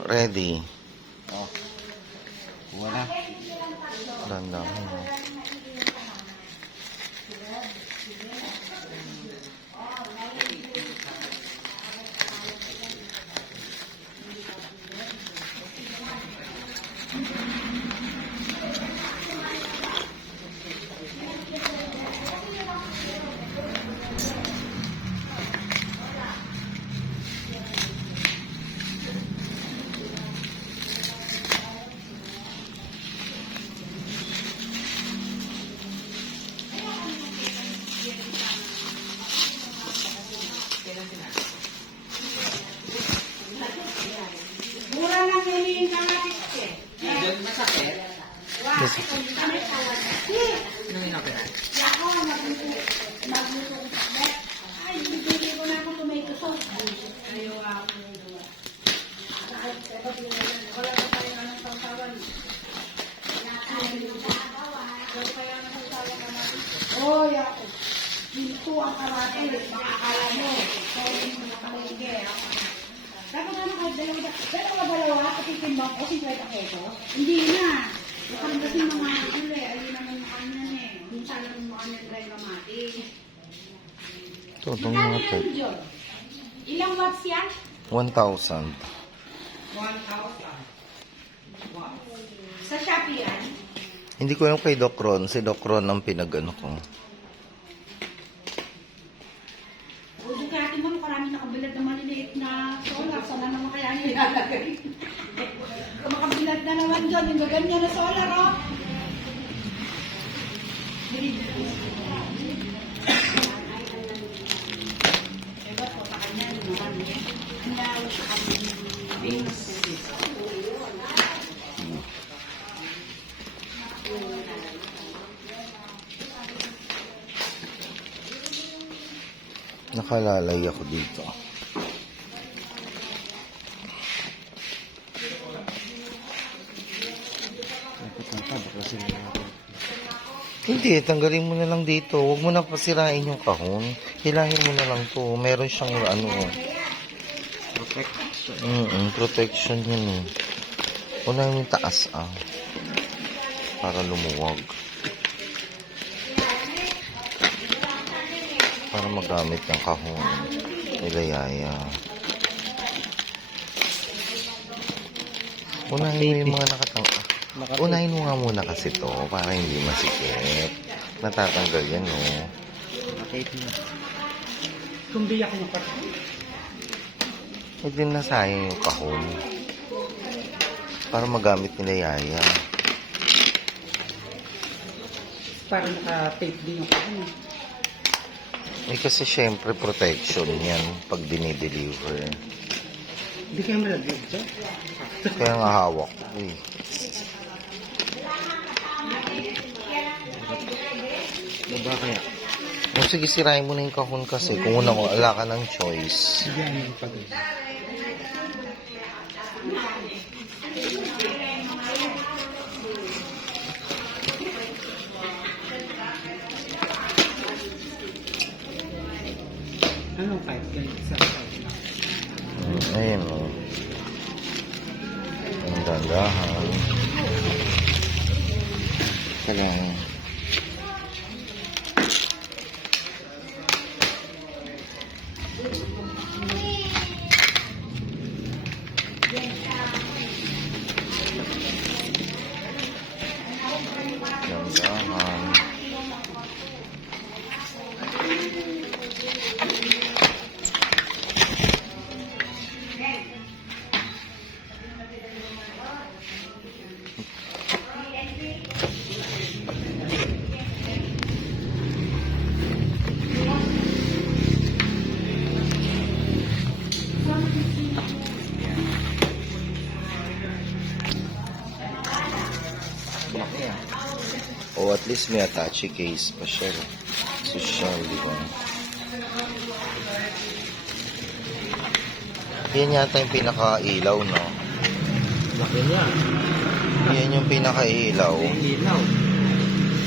Ready. Oh. Kuha na. Ganda mo. Mura lang yun yung kalapit eh. Medyo masakit. Yes. Nung inopera. Ako, magluto ko sa ay, bibili ko na ako tomato sauce. Ayaw ako ng duwa. Wala pa tayo na ng sausawan. Wala pa yan ng sausawan ka natin. Oh, ako. Dito ang karate. Makakala mo. Sorry mo na kaligay. Dapat naman kahit dalawa, katitimbang ko, 50 pesos. Hindi na. Bukang kasi mga uli, ayun naman makanan eh. Minsan naman makanan dry kamati. Ito, itong Magkano mga yan, John? Ilang watts yan? 1,000. 1,000. Wow. Sa Shopee yan? Hindi ko yung kay Doc Ron. Si Doc Ron ang pinag-ano ko. O, Ducati mo, marami nakabilad na maliliit na solar. Sana naman kaya nilalagay. Makabilad na naman dyan. Yung gaganyan na solar, oh. Diba po, sa kanya, naman yan. Ang sa kanya, Nakalalay ako dito. Hindi, tanggalin mo na lang dito. Huwag mo na pasirain yung kahon. Hilahin mo na lang to. Meron siyang ano. Protection. Protection yun eh. Unahin mo yung taas para lumuwag. Para magamit ng kahon. Nilayaya. Unahin mo yung mga nakatangka. Unahin mo nga muna kasi to para hindi masikip. Natatanggal yan, no? Okay na. Kung biyak mo pa. Huwag din nasayang yung kahon. Para magamit nila yaya. Para naka-tape din yung kahon. Eh kasi syempre protection yan pag dinideliver. Hindi kayo malagyan dyan. Kaya nga hawak ko eh. Baba kaya? O sige, sirahin mo na yung kahon kasi kung una ko, wala ka ng choice. Bigyan yung pag Anong kahit ganyan sa Ayun o. Ang dandahan. Kailangan. Dandahan. laki ah. O at least may attache case pa siya. Social, di ba? Yan yata yung pinaka-ilaw, no? Laki niya. Yan yung pinaka-ilaw. Ilaw.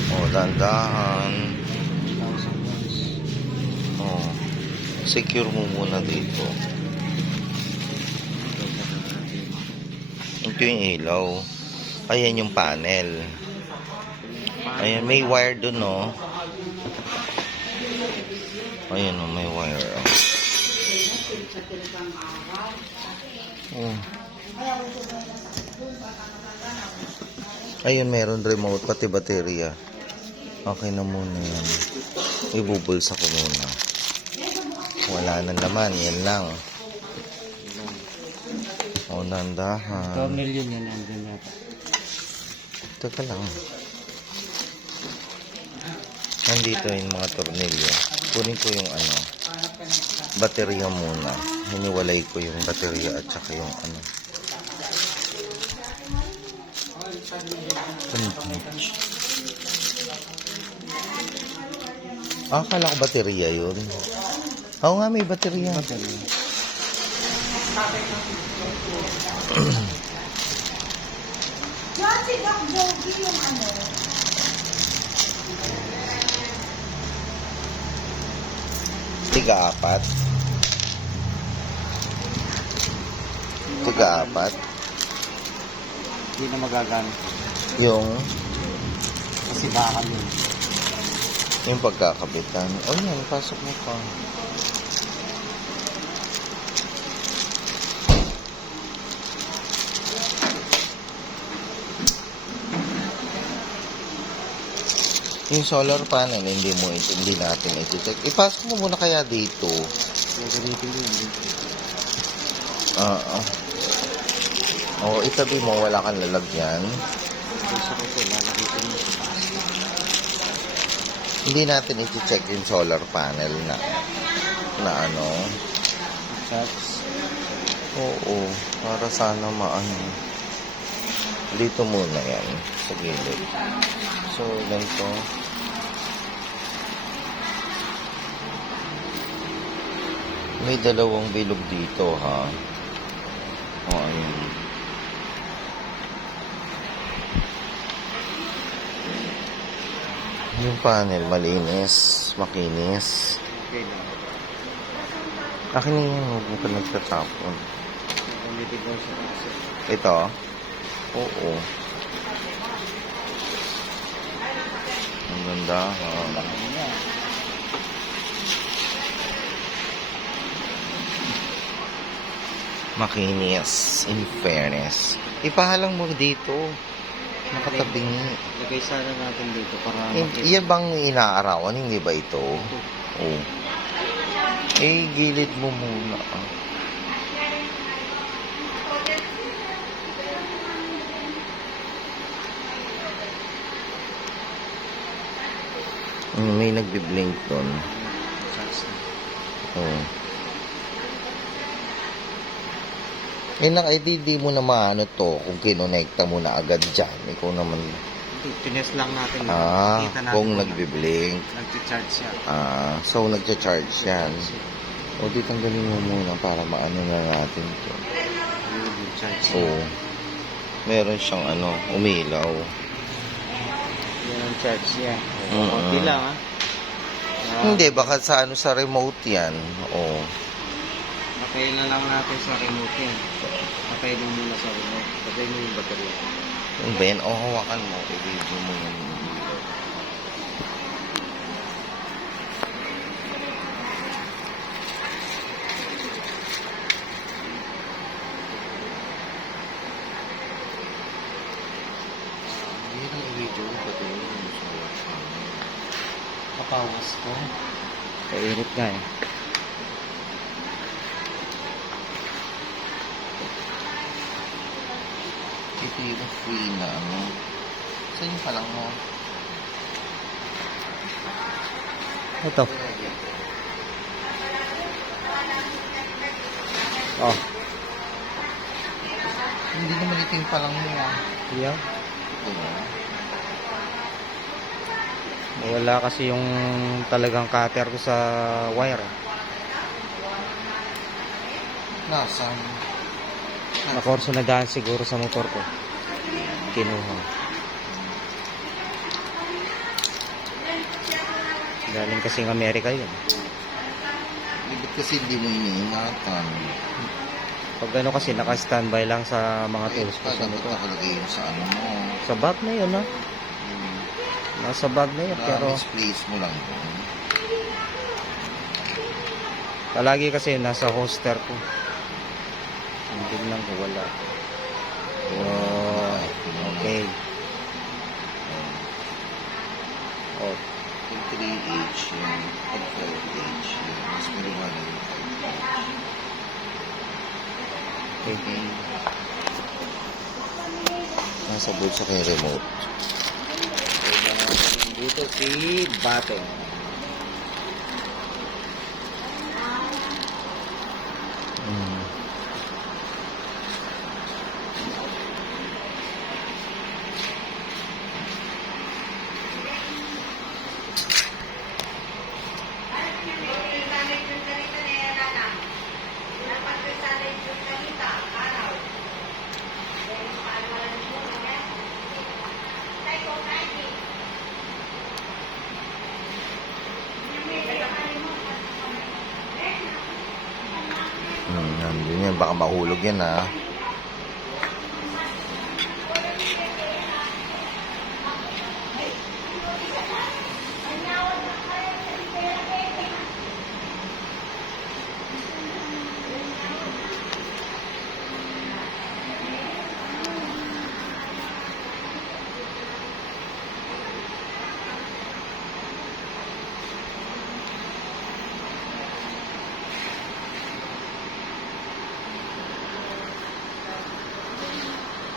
O, dandahan. 1,000 watts. O, secure mo muna dito. Ito yung ilaw. Ayan yung panel. Ayan, may wire dun, no? Ayan, oh, may wire. Oh. Ayun, meron remote, pati baterya. Okay na muna yan. Ibubulsa ko muna. Wala na naman, yan lang. O, nandahan. Tornilyo yun, nandun yata. Teka lang. Nandito yung mga tornilyo. Kunin ko yung ano, baterya muna. Hiniwalay ko yung baterya at saka yung ano. Akala ko baterya yun. Oo nga, may baterya. Kasi Gagbogi yung ano. Tiga-apat. Tiga-apat. Hindi na magagamit. Yung Kasi bakal yun. pagkakabitan. O yan, pasok mo pa. Yung solar panel, hindi natin i-check. Ipasok mo muna kaya dito. Gagamitin ko yun. Oo. O, itabi mo, wala kang lalagyan. Gusto ko ito, lalagay ko yun. Hindi natin i-check yung solar panel na ano. Charge. Oo, para sana maano. Dito muna yan, sa gilid. So, ganito. May dalawang bilog dito, ha? O, ayun. Yung panel, malinis, makinis. Okay lang. Akin na yan, huwag mo ka nagtatapon. Gagamitin ko sa kasi. Ito? Oo. Ang ganda, ha? Makinis, in fairness. Ipahalang mo dito. Nakatabingi. Lagay sana natin dito para Yan bang inaarawan? Hindi ba ito? Oo. Eh, gilid mo muna. May nagbi-blink doon. charge na. Oo. Di mo na maano to kung kinonekta mo na agad dyan. Ikaw naman. Tines lang natin. Kita natin Kung kung nagbi-blink. nagti-charge siya. So nagcha-charge yan. O di tanggalin mo muna para maano na natin to. Yung charge. Oo. Meron siyang umilaw. Yan ang charge niya. Mm-mm. Konti lang ha. Hindi, baka sa sa remote yan. Oo. Patay na lang natin sa remote yan. Patay din muna sa remote. Patay mo yung baterya. Yung Ben, hawakan mo. I-video mo yung hindi na i-video mo pati yung Kapawas ko. Kairit nga eh. ito yung free na saan yung palang mo? Ito. Oh. Hindi naman ito yung palang mo. Yeah. Diba? Wala kasi yung talagang cutter ko sa wire. Nasaan? Nakorso na daan siguro sa motor ko. Kinuha. Galing kasing Amerika yun. Ibig kasi hindi mo iniingatan. Pag ano kasi, naka-standby lang sa mga tools ko. Dapat nakalagay yun sa ano mo. Sa bag na yun, ha? Nasa bag na yun, pero Misplace mo lang yun. palagi kasi nasa holster ko. Hindi lang ko wala. Oh, okay. Oh, Pag 3H yun. Pag 12H yun. Mas maliwanag yung 5H. okay. Nasa bulsa ko yung remote. Dito si Bate. Mm. Yan, yun yan. Baka mahulog yan, ha.